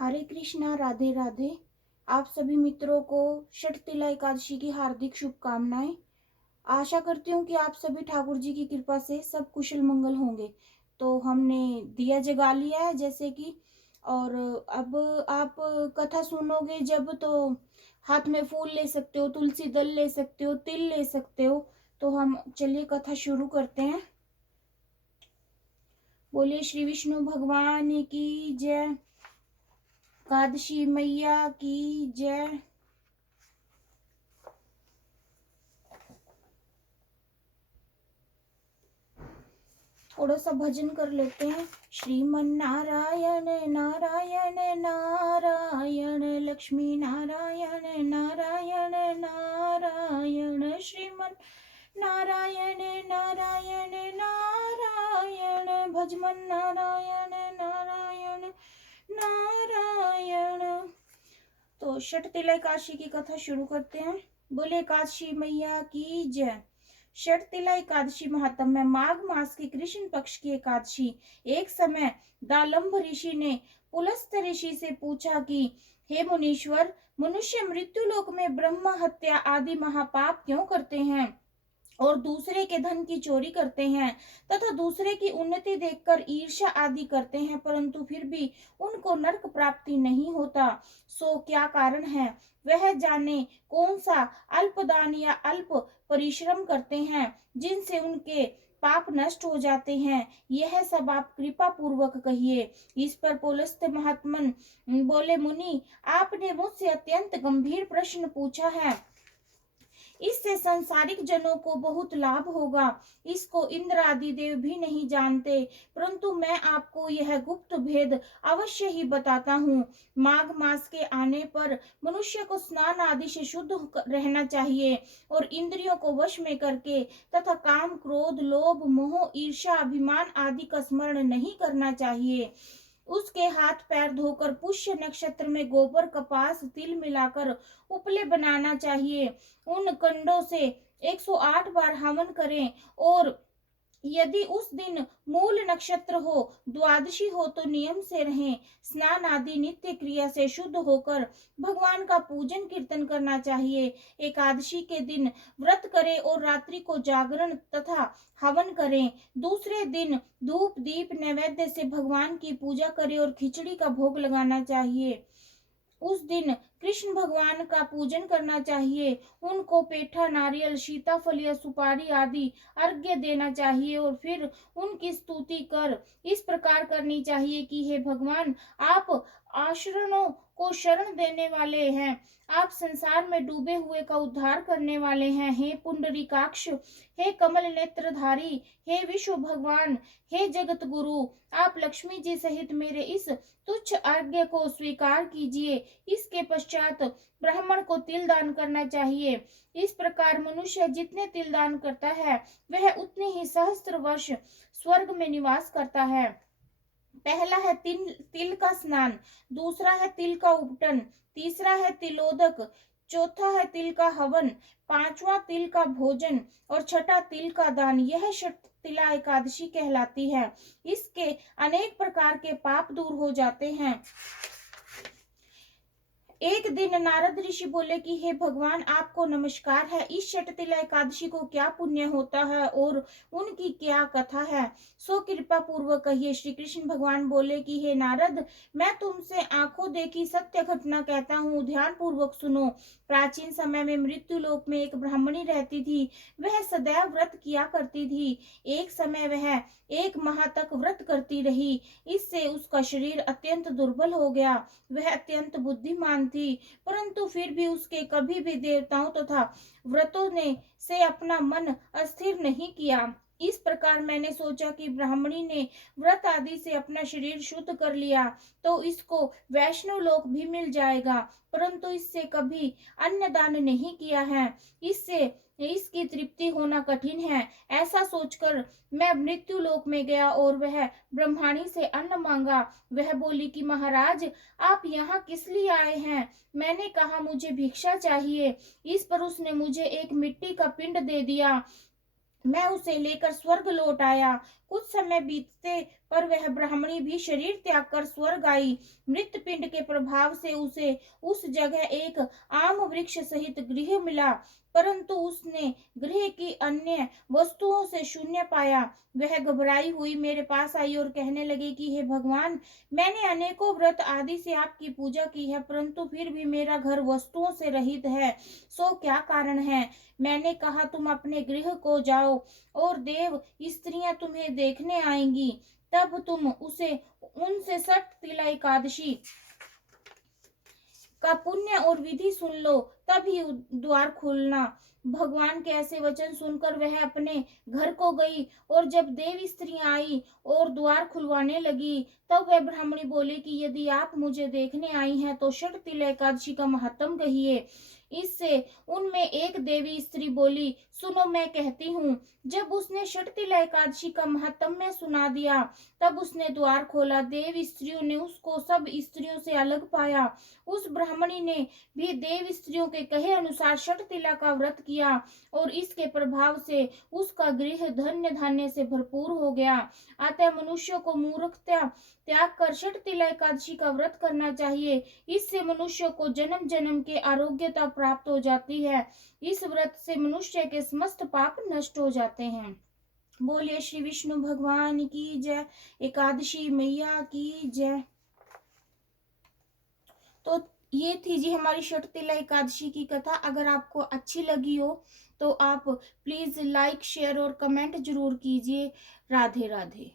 हरे कृष्णा, राधे राधे। आप सभी मित्रों को षटतिला एकादशी की हार्दिक शुभकामनाएं। आशा करती हूँ कि आप सभी ठाकुर जी की कृपा से सब कुशल मंगल होंगे। तो हमने दिया जगा लिया है जैसे कि, और अब आप कथा सुनोगे जब तो हाथ में फूल ले सकते हो, तुलसी दल ले सकते हो, तिल ले सकते हो। तो हम चलिए कथा शुरू करते हैं। बोलिए श्री विष्णु भगवान की जय, एकादशी मैया की जय। थोड़ा सा भजन कर लेते हैं। श्रीमन नारायण नारायण नारायण, लक्ष्मी नारायण नारायण नारायण, श्रीमन नारायण नारायण नारायण, भजमन नारायण नारायण नारायण। तो षटतिला एकादशी की कथा शुरू करते हैं। बोले एकादशी मैया की जय। षटतिला एकादशी महात्म्य। माघ मास की कृष्ण पक्ष की एकादशी। एक समय दालंभ ऋषि ने पुलस्त ऋषि से पूछा कि हे मुनीश्वर, मनुष्य मृत्युलोक में ब्रह्म हत्या आदि महापाप क्यों करते हैं और दूसरे के धन की चोरी करते हैं तथा दूसरे की उन्नति देखकर ईर्ष्या आदि करते हैं, परंतु फिर भी उनको नरक प्राप्ति नहीं होता? सो क्या कारण है? वह जाने कौन सा अल्पदान या अल्प परिश्रम करते हैं जिनसे उनके पाप नष्ट हो जाते हैं। यह सब आप कृपा पूर्वक कहिए। इस पर पुलस्त महात्मन बोले, मुनि, आपने मुझसे अत्यंत गंभीर प्रश्न पूछा है। इससे संसारिक जनों को बहुत लाभ होगा। इसको इंद्र आदि देव भी नहीं जानते, परंतु मैं आपको यह गुप्त भेद अवश्य ही बताता हूँ। माघ मास के आने पर मनुष्य को स्नान आदि से शुद्ध रहना चाहिए और इंद्रियों को वश में करके तथा काम, क्रोध, लोभ, मोह, ईर्ष्या, अभिमान आदि का स्मरण नहीं करना चाहिए। उसके हाथ पैर धोकर पुष्य नक्षत्र में गोबर, कपास, तिल मिलाकर उपले बनाना चाहिए। उन कंडों से 108 बार हवन करें और यदि उस दिन मूल नक्षत्र हो, द्वादशी हो तो नियम से रहें। स्नान आदि नित्य क्रिया से शुद्ध होकर भगवान का पूजन कीर्तन करना चाहिए। एकादशी के दिन व्रत करें और रात्रि को जागरण तथा हवन करें। दूसरे दिन धूप दीप नैवेद्य से भगवान की पूजा करें और खिचड़ी का भोग लगाना चाहिए। उस दिन कृष्ण भगवान का पूजन करना चाहिए। उनको पेठा, नारियल, सीताफल या सुपारी आदि अर्घ्य देना चाहिए और फिर उनकी स्तुति कर इस प्रकार करनी चाहिए कि हे भगवान, आप आश्रणों को शरण देने वाले हैं, आप संसार में डूबे हुए का उद्धार करने वाले हैं। हे पुंडरीकाक्ष, हे कमल नेत्रधारी, हे विश्व भगवान, हे जगत गुरु, आप लक्ष्मी जी सहित मेरे इस तुच्छ अर्घ्य को स्वीकार कीजिए। इसके पश्चात ब्राह्मण को तिल दान करना चाहिए। इस प्रकार मनुष्य जितने तिल दान करता है वह उतने ही सहस्त्र वर्ष स्वर्ग में निवास करता है। पहला है तिल का स्नान, दूसरा है तिल का उपटन, तीसरा है तिलोदक, चौथा है तिल का हवन, पांचवा तिल का भोजन और छठा तिल का दान। यह षटतिला एकादशी कहलाती है। इसके अनेक प्रकार के पाप दूर हो जाते हैं। एक दिन नारद ऋषि बोले कि हे भगवान, आपको नमस्कार है। इस षटतिला एकादशी को क्या पुण्य होता है और उनकी क्या कथा है, सो कृपा पूर्वक कहिए। श्री कृष्ण भगवान बोले कि हे नारद, मैं तुमसे आंखों देखी सत्य घटना कहता हूँ, ध्यान पूर्वक सुनो। प्राचीन समय में मृत्यु लोक में एक ब्राह्मणी रहती थी। वह सदैव व्रत किया करती थी। एक समय वह 1 माह तक व्रत करती रही। इससे उसका शरीर अत्यंत दुर्बल हो गया। वह अत्यंत बुद्धिमान थी, परंतु फिर भी उसके कभी भी देवताओं तथा व्रतों ने से अपना मन अस्थिर नहीं किया। इस प्रकार मैंने सोचा कि ब्राह्मणी ने व्रत आदि से अपना शरीर शुद्ध कर लिया तो इसको वैष्णव लोक भी मिल जाएगा, परंतु इससे कभी अन्न दान नहीं किया है, इससे इसकी तृप्ति होना कठिन है। ऐसा सोचकर मैं मृत्यु लोक में गया और वह ब्रह्मणी से अन्न मांगा। वह बोली कि महाराज, आप यहाँ किस लिए आए हैं? मैंने कहा मुझे भिक्षा चाहिए। इस पर उसने मुझे एक मिट्टी का पिंड दे दिया। मैं उसे लेकर स्वर्ग लौट आया। कुछ समय बीतते पर वह ब्राह्मणी भी शरीर त्याग कर स्वर्ग आई। मृत पिंड के प्रभाव से उसे उस जगह एक आम वृक्ष सहित गृह मिला, परंतु उसने गृह की अन्य वस्तुओं से शून्य पाया। वह घबराई हुई मेरे पास आई और कहने लगी कि हे भगवान, मैंने अनेकों व्रत आदि से आपकी पूजा की है, परंतु फिर भी मेरा घर वस्तुओं से रहित है, सो क्या कारण है? मैंने कहा, तुम अपने गृह को जाओ और देव स्त्रियां तुम्हें देखने आएंगी, तब तुम उनसे षट तिला एकादशी का पुण्य और विधि सुन लो, तभी द्वार खोलना। भगवान के ऐसे वचन सुनकर वह अपने घर को गई, और जब देव स्त्रियां आई और द्वार खुलवाने लगी, तब वह ब्राह्मणी बोली कि यदि आप मुझे देखने आई हैं तो षट तिला एकादशी का महत्म कहिए। इससे उनमें एक देवी स्त्री बोली, सुनो मैं कहती हूँ। जब उसने षट तिला एकादशी का महत्म सुना दिया, तब उसने द्वार खोला। देव स्त्रियों ने उसको सब स्त्रियों से अलग पाया। उस ब्राह्मणी ने भी देव स्त्रियों के कहे अनुसार षट तिला का व्रत किया, और इसके प्रभाव से उसका गृह धन्य धान्य से भरपूर हो गया। अतः मनुष्य को मूर्खता त्याग कर षट तिला एकादशी का व्रत करना चाहिए। इससे मनुष्य को जन्म जन्म के आरोग्यता प्राप्त हो जाती है। इस व्रत से मनुष्य के समस्त पाप नष्ट हो जाते हैं। बोलिए श्री विष्णु भगवान की जय, एकादशी मैया की जय। तो ये थी जी हमारी षट तिला एकादशी की कथा। अगर आपको अच्छी लगी हो तो आप प्लीज लाइक, शेयर और कमेंट जरूर कीजिए। राधे राधे।